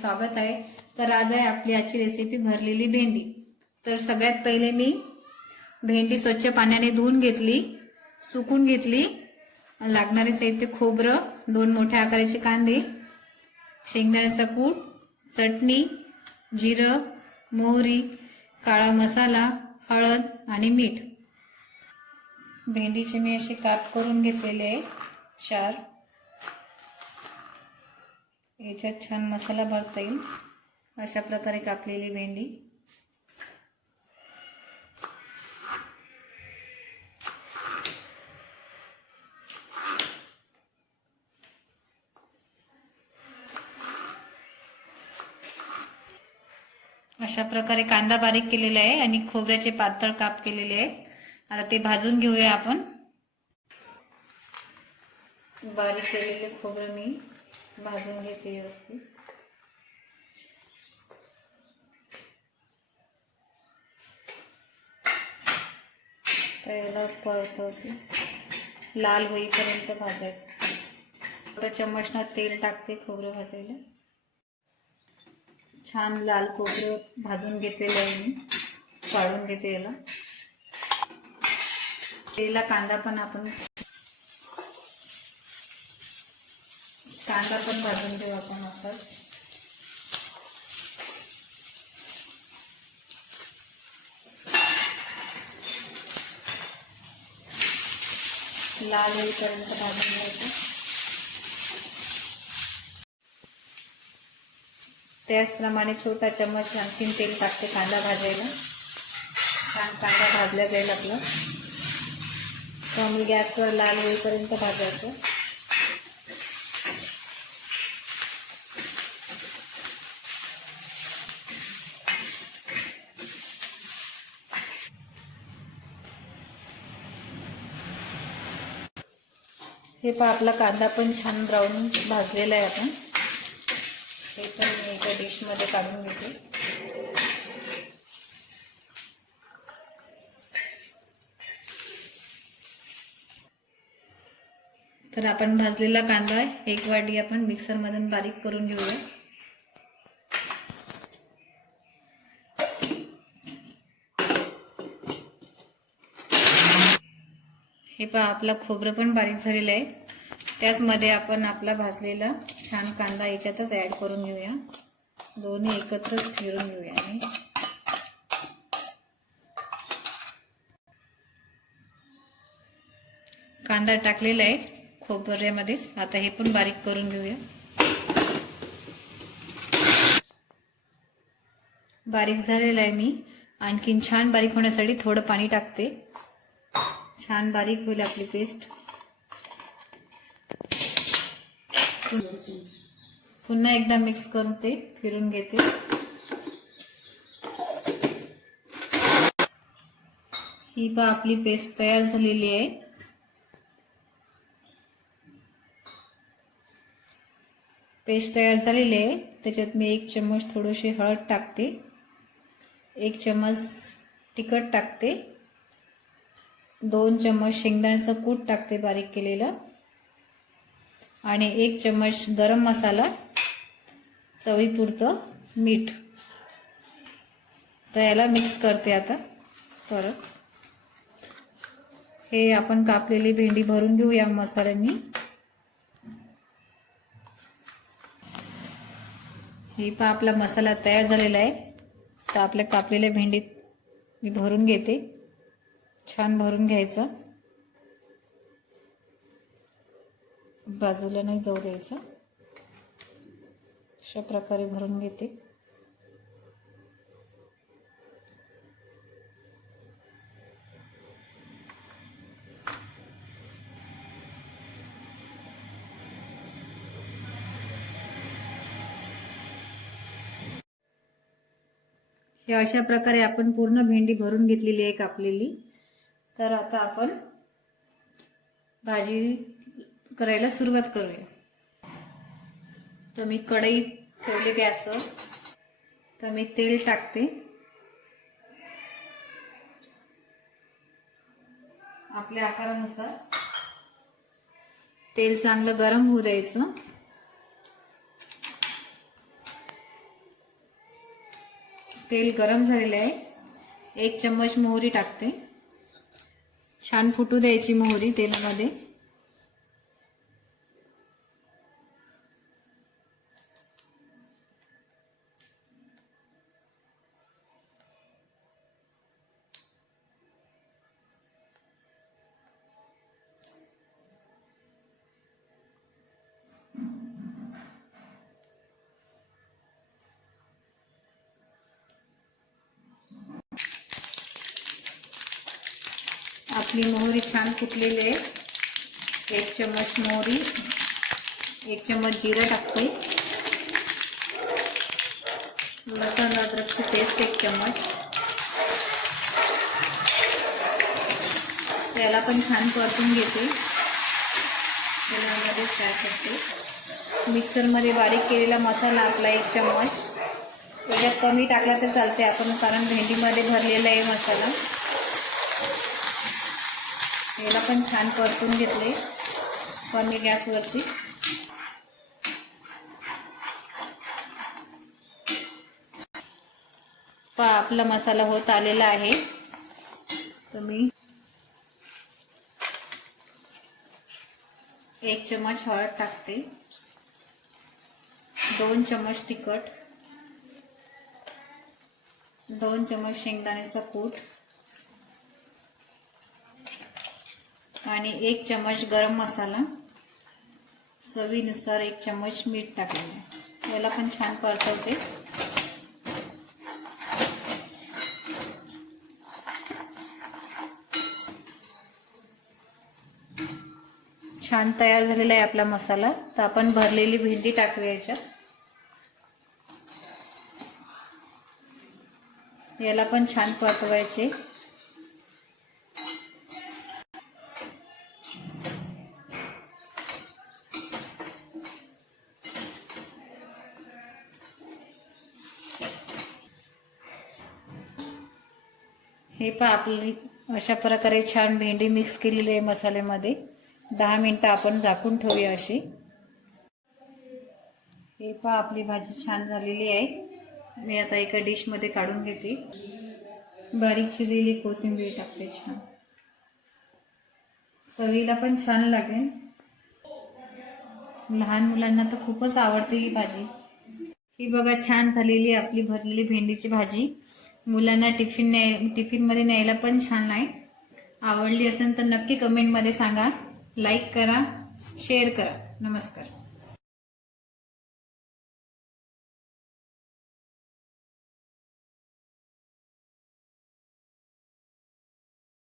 स्वागत आहे. तर आज आहे आपली आजची रेसिपी भरलेली भेंडी. तर सगळ्यात पहिले मी भेंडी स्वच्छ पाण्याने धुवून घेतली सुकून घेतली. लागणारे साहित्य खोबरं दोन मोठ्या आकाराचे कांदे शेंगदाण्याचा कूट चटणी जिरं मोहरी काळा मसाला हळद आणि मीठ. भेंडीचे मी असे काप करून घेतलेले आहे. चार. याच्यात छान मसाला भरता येईल. अशा प्रकारे कापलेली भेंडी. अशा प्रकारे कांदा बारीक केलेला आहे आणि खोबऱ्याचे पातळ काप केलेले आहेत. आता ते भाजून घेऊया आपण. बारीक केलेले खोबरं मी. भाजून घेते व्यवस्थित. तर याला परतवते लाल होईपर्यंत भाजायचं. थोडं चम्मचनं तेल टाकते खोबरं भाजायला. छान लाल खोबरं भाजून घेतलेलं आहे मी. काढून घेते याला. तेला कांदा पण आपण कांदा पण भाजून घेऊ आपण असं लाल होईपर्यंत भाजून घ्यायचं. त्याचप्रमाणे छोटा चम्मच आणखीन तेल टाकते कांदा भाजायला. छान कांदा भाजला जाईल आपलं. तो आम्ही गॅसवर लाल होईपर्यंत भाजायचं. हे पहा आपला कांदा पण छान ब्राऊन भाजलेला आहे आपण हे पण मी एका डिशमध्ये काढून घेते. तर आपण भाजलेला कांदा एक वाटी आपण मिक्सरमधून बारीक करून घेऊया. हे पहा आपला खोबरं पण बारीक झालेलं आहे. त्याचमध्ये आपण आपला भाजलेला छान कांदा याच्यातच ॲड करून घेऊया. दोन्ही एकत्र फिरून घेऊया आणि कांदा टाकलेला आहे खोबऱ्यामध्येच आता हे पण बारीक करून घेऊया. बारीक झालेला आहे मी. आणखीन छान बारीक होण्यासाठी थोडं पाणी टाकते. छान बारीक होईल आपली पेस्ट. पुन्हा एकदा मिक्स करून ते फिरून घेते. ही बा आपली पेस्ट तयार झालेली आहे. पेस्ट तयार झालेली आहे. त्याच्यात मी एक चम्मच थोडीशी हळद टाकते. एक चम्मच तिखट टाकते. दोन चम्मच शेंगदाण्याचं कूट टाकते बारीक केलेलं. आणि एक चम्मच गरम मसाला चवीपुरतं मीठ. तर याला मिक्स करते आता परत. हे आपण कापलेली भेंडी भरून घेऊ या मसाल्यांनी. हे पा आपला मसाला तयार झालेला आहे. तर आपल्या कापलेल्या भेंडीत मी भरून घेते. छान भरून घ्यायचं. बाजूला नाही जाऊ द्यायचं. अशा प्रकारे भरून घेते. हे अशा प्रकारे आपण पूर्ण भेंडी भरून घेतलेली आहे कापलेली तर आता आपण भाजी करायला सुरुवात करूया. तर मी कढई ठेवली गॅसवर. तर मी तेल टाकते. आपल्या आकारानुसार तेल चांगलं गरम होऊ द्यायचं. तेल गरम झालेलं आहे. एक चम्मच मोहरी टाकते. छान फुटू द्यायची मोहरी तेलामध्ये. आपली मोहरी छान फुटलेली आहे. एक चम्मच मोहरी एक चम्मच जिरं टाकते. लसण अद्रकची पेस्ट एक चम्मच. त्याला पण छान परतून घेते. तेलामध्ये फ्राय करते. मिक्सरमध्ये बारीक केलेला मसाला आपला एक चम्मच. त्याच्यात कमी टाकला तर चालते आपण कारण भेंडीमध्ये भरलेला आहे मसाला. याला पण छान परतून घेतले. कमी गॅसवरती पा आपला मसाला होत आलेला आहे. तर मी एक चम्मच हळद टाकते. दोन चम्मच तिखट. दोन चम्मच शेंगदाण्याचा कूट. आणि एक चम्मच गरम मसाला. चवीनुसार एक चम्मच मीठ टाकलेलं आहे. याला पण छान परतवते. छान तयार झालेला आहे आपला मसाला. तर आपण भरलेली भेंडी टाकूया याच्यात. याला पण छान परतवायचे. हे पहा आपली अशा प्रकारे छान भेंडी मिक्स केलेली आहे मसाल्यामध्ये. दहा मिनटं आपण झाकून ठेवूया अशी. हे पहा आपली भाजी छान झालेली आहे. मी आता एका डिशमध्ये काढून घेते. बारीक चिरलेली कोथिंबीर टाकते छान. चवीला पण छान लागेल. लहान मुलांना तर खूपच आवडते ही भाजी. ही बघा छान झालेली आहे आपली भरलेली भेंडीची भाजी. मुलांना टिफिन न्याय टिफिनमध्ये न्यायला पण छान आहे आवडली असेल तर नक्की कमेंटमध्ये सांगा. लाईक करा शेअर करा. नमस्कार.